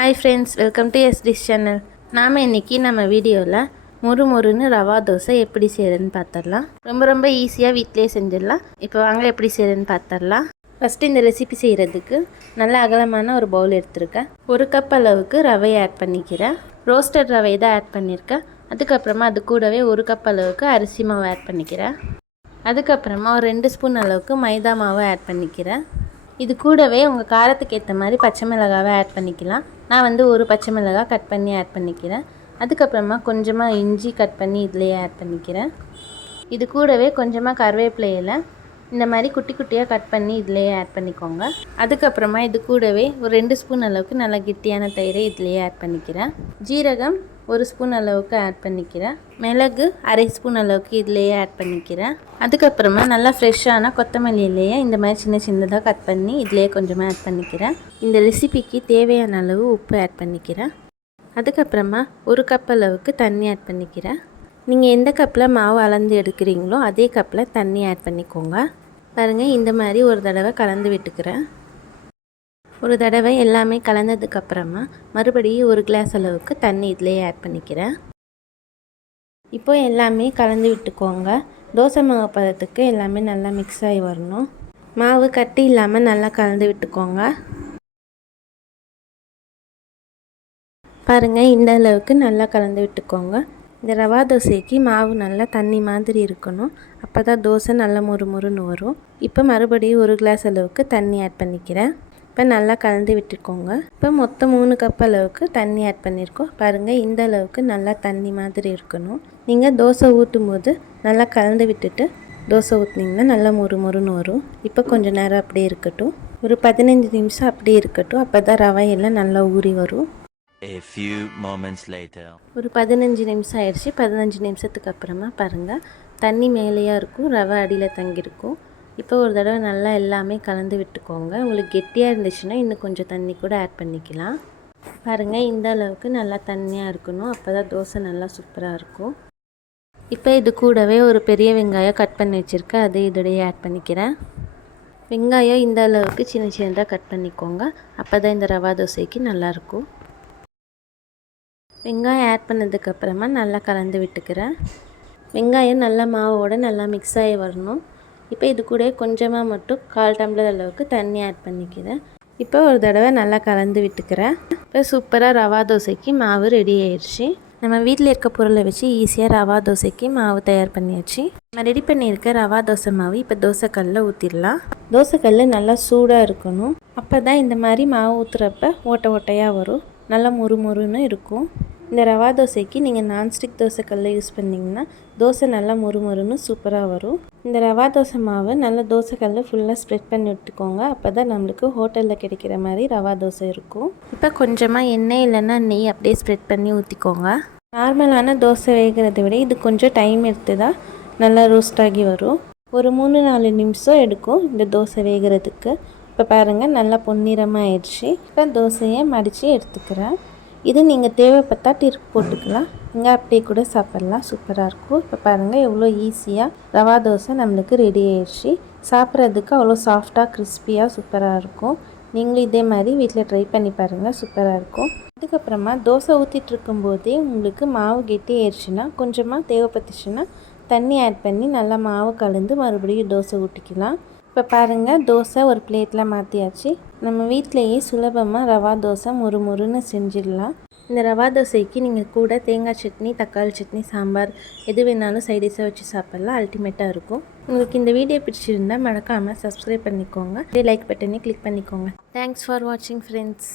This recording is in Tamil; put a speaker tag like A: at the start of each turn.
A: Hi friends welcome to S dish channel நாம் இன்றைக்கி நம்ம வீடியோவில் மொறு மொறுன்னு ரவா தோசை எப்படி செய்கிறதுன்னு பார்த்துடலாம் ரொம்ப ரொம்ப ஈஸியாக வீட்டிலே செஞ்சிடலாம். இப்போ வாங்க எப்படி செய்கிறதுன்னு பார்த்துடலாம் ஃபஸ்ட்டு இந்த ரெசிபி செய்கிறதுக்கு நல்ல அகலமான ஒரு பவுல் எடுத்திருக்கேன். ஒரு கப் அளவுக்கு ரவையை ஆட் பண்ணிக்கிறேன். ரோஸ்டட் ரவை தான் ஆட் பண்ணியிருக்கேன். அதுக்கப்புறமா அது கூடவே ஒரு கப் அளவுக்கு அரிசி மாவு ஆட் பண்ணிக்கிறேன். அதுக்கப்புறமா ஒரு ரெண்டு ஸ்பூன் அளவுக்கு மைதா மாவு ஆட் பண்ணிக்கிறேன். இது கூடவே உங்கள் காரத்துக்கு ஏற்ற மாதிரி பச்சை மிளகாவை ஆட் பண்ணிக்கலாம். நான் வந்து ஒரு பச்சை மிளகாய் கட் பண்ணி ஆட் பண்ணிக்கிறேன். அதுக்கப்புறமா கொஞ்சமாக இஞ்சி கட் பண்ணி இதுலேயே ஆட் பண்ணிக்கிறேன். இது கூடவே கொஞ்சமாக கருவேப்பிலையில் இந்த மாதிரி குட்டி குட்டியாக கட் பண்ணி இதுலேயே ஆட் பண்ணிக்கோங்க. அதுக்கப்புறமா இது கூடவே ஒரு ரெண்டு ஸ்பூன் அளவுக்கு நல்லா கெட்டியான தயிரை இதுலேயே ஆட் பண்ணிக்கிறேன். ஜீரகம் ஒரு ஸ்பூன் அளவுக்கு ஆட் பண்ணிக்கிறேன். மிளகு அரை ஸ்பூன் அளவுக்கு இதுலேயே ஆட் பண்ணிக்கிறேன். அதுக்கப்புறமா நல்லா ஃப்ரெஷ்ஷான கொத்தமல்லியிலேயே இந்த மாதிரி சின்ன சின்னதாக கட் பண்ணி இதுலேயே கொஞ்சமாக ஆட் பண்ணிக்கிறேன். இந்த ரெசிபிக்கு தேவையான அளவு உப்பு ஆட் பண்ணிக்கிறேன். அதுக்கப்புறமா ஒரு கப் அளவுக்கு தண்ணி ஆட் பண்ணிக்கிறேன். நீங்கள் எந்த கப்பில் மாவு அளந்து எடுக்கிறீங்களோ அதே கப்பில் தண்ணி ஆட் பண்ணிக்கோங்க. பாருங்கள் இந்த மாதிரி ஒரு தடவை கலந்து விட்டுக்கிறேன். ஒரு தடவை எல்லாமே கலந்ததுக்கப்புறமா மறுபடியும் ஒரு கிளாஸ் அளவுக்கு தண்ணி இதிலேயே ஆட் பண்ணிக்கிறேன். இப்போ எல்லாமே கலந்து விட்டுக்கோங்க. தோசை மாவு பதத்துக்கு எல்லாமே நல்லா மிக்ஸ் ஆகி வரணும். மாவு கட்டி இல்லாமல் நல்லா கலந்து விட்டுக்கோங்க. பாருங்கள் இந்த அளவுக்கு நல்லா கலந்து விட்டுக்கோங்க. இந்த ரவா தோசைக்கு மாவு நல்லா தண்ணி மாதிரி இருக்கணும். அப்போ தான் தோசை நல்லா மொறு மொறுன்னு வரும். இப்போ மறுபடியும் ஒரு கிளாஸ் அளவுக்கு தண்ணி ஆட் பண்ணிக்கிறேன். இப்போ நல்லா கலந்து விட்டுக்கோங்க. இப்போ மொத்தம் மூணு கப் அளவுக்கு தண்ணி ஆட் பண்ணியிருக்கோம் பாருங்கள் இந்த அளவுக்கு நல்லா தண்ணி மாதிரி இருக்கணும். நீங்கள் தோசை ஊற்றும் போது நல்லா கலந்து விட்டுட்டு தோசை ஊற்றினீங்கன்னா நல்லா மொறு மொறுன்னு வரும். இப்போ கொஞ்சம் நேரம் அப்படியே இருக்கட்டும். ஒரு பதினஞ்சு நிமிஷம் அப்படியே இருக்கட்டும். அப்போ தான் ரவையெல்லாம் நல்லா ஊறி வரும்.
B: A few moments later.
A: ஒரு பதினஞ்சு நிமிஷம் ஆயிடுச்சு. பதினஞ்சு நிமிஷத்துக்கு அப்புறமா பாருங்கள் தண்ணி மேலேயா இருக்கும் ரவை அடியில் தங்கியிருக்கும். இப்போ ஒரு தடவை நல்லா எல்லாமே கலந்து விட்டுக்கோங்க. உங்களுக்கு கெட்டியாக இருந்துச்சுன்னா இன்னும் கொஞ்சம் தண்ணி கூட ஆட் பண்ணிக்கலாம். பாருங்கள் இந்த அளவுக்கு நல்லா தண்ணியாக இருக்கணும். அப்போ தான் தோசை நல்லா சூப்பராக இருக்கும். இப்போ இது கூடவே ஒரு பெரிய வெங்காயம் கட் பண்ணி வச்சுருக்கேன். அதை இதோடையே ஆட் பண்ணிக்கிறேன். வெங்காயம் இந்த அளவுக்கு சின்ன சின்னதாக கட் பண்ணிக்கோங்க. அப்போ தான் இந்த ரவா தோசைக்கு நல்லாயிருக்கும் வெங்காயம் ஆட் பண்ணதுக்கப்புறமா நல்லா கலந்து விட்டுக்கிறேன். வெங்காயம் நல்லா மாவோடு நல்லா மிக்ஸ் ஆகி வரணும். இப்போ இது கூட கொஞ்சமாக மட்டும் கால் டம்ளர் அளவுக்கு தண்ணி ஆட் பண்ணிக்கிறேன். இப்போ ஒரு தடவை நல்லா கலந்து விட்டுக்கிறேன். இப்போ சூப்பராக ரவா தோசைக்கு மாவு ரெடி ஆயிடுச்சு நம்ம வீட்டில் இருக்க பொருளை வச்சு ஈஸியாக ரவா தோசைக்கு மாவு தயார் பண்ணியாச்சு. நம்ம ரெடி பண்ணியிருக்க ரவா தோசை மாவு இப்போ தோசைக்கல்லில் ஊற்றிடலாம் தோசைக்கல் நல்லா சூடாக இருக்கணும். அப்போ தான் இந்த மாதிரி மாவு ஊற்றுறப்ப ஓட்டை ஓட்டையாக வரும். நல்லா முறு முறுன்னு இருக்கும். இந்த ரவா தோசைக்கு நீங்கள் நான்ஸ்டிக் தோசைக்கல்ல யூஸ் பண்ணிங்கன்னா தோசை நல்லா மொறு மொறுன்னு சூப்பராக வரும். இந்த ரவா தோசை மாவை நல்லா தோசைக்கல்ல ஃபுல்லாக ஸ்ப்ரெட் பண்ணி விட்டுக்கோங்க. அப்போ தான் நம்மளுக்கு ஹோட்டலில் கிடைக்கிற மாதிரி ரவா தோசை இருக்கும். இப்போ கொஞ்சமாக எண்ணெய் இல்லைன்னா நெய் அப்படியே ஸ்ப்ரெட் பண்ணி ஊற்றிக்கோங்க நார்மலான தோசை வேகிறத விட இது கொஞ்சம் டைம் எடுத்து தான் நல்லா ரோஸ்ட் ஆகி வரும். ஒரு மூணு நாலு நிமிஷம் எடுக்கும் இந்த தோசை வேகிறதுக்கு. இப்போ பாருங்கள் நல்லா பொன்னிறமாக ஆயிடுச்சு. இப்போ தோசையை மடித்து எடுத்துக்கிறேன். இது நீங்கள் தேவைப்பட்டா டிருக்கு போட்டுக்கலாம். நீங்கள் அப்படியே கூட சாப்பிட்லாம். சூப்பராக இருக்கும். இப்போ பாருங்கள் எவ்வளோ ஈஸியாக ரவா தோசை நம்மளுக்கு ரெடி ஆயிடுச்சு. சாப்பிட்றதுக்கு அவ்வளோ சாஃப்டாக கிறிஸ்பியாக சூப்பராக இருக்கும். நீங்களும் இதே மாதிரி வீட்டில் ட்ரை பண்ணி பாருங்கள் சூப்பராக இருக்கும். அதுக்கப்புறமா தோசை ஊற்றிட்டு இருக்கும்போதே உங்களுக்கு மாவு கெட்டி ஆயிடுச்சுன்னா கொஞ்சமாக தேவைப்பட்டுச்சுன்னா தண்ணி ஆட் பண்ணி நல்லா மாவு கலந்து மறுபடியும் தோசை ஊற்றிக்கலாம் இப்போ பாருங்கள் தோசை ஒரு பிளேட்டில் மாற்றியாச்சு நம்ம வீட்டிலையே சுலபமாக ரவா தோசை முறு முறுன்னு செஞ்சிடலாம். இந்த ரவா தோசைக்கு நீங்கள் கூட தேங்காய் சட்னி தக்காளி சட்னி சாம்பார் எது வேணாலும் சைடிஷாக வச்சு சாப்பிட்லாம். அல்டிமேட்டாக இருக்கும். உங்களுக்கு இந்த வீடியோ பிடிச்சிருந்தால் மறக்காமல் சப்ஸ்கிரைப் பண்ணிக்கோங்க. லைக் பட்டனே கிளிக் பண்ணிக்கோங்க. தேங்க்ஸ் ஃபார் வாட்சிங் ஃப்ரெண்ட்ஸ்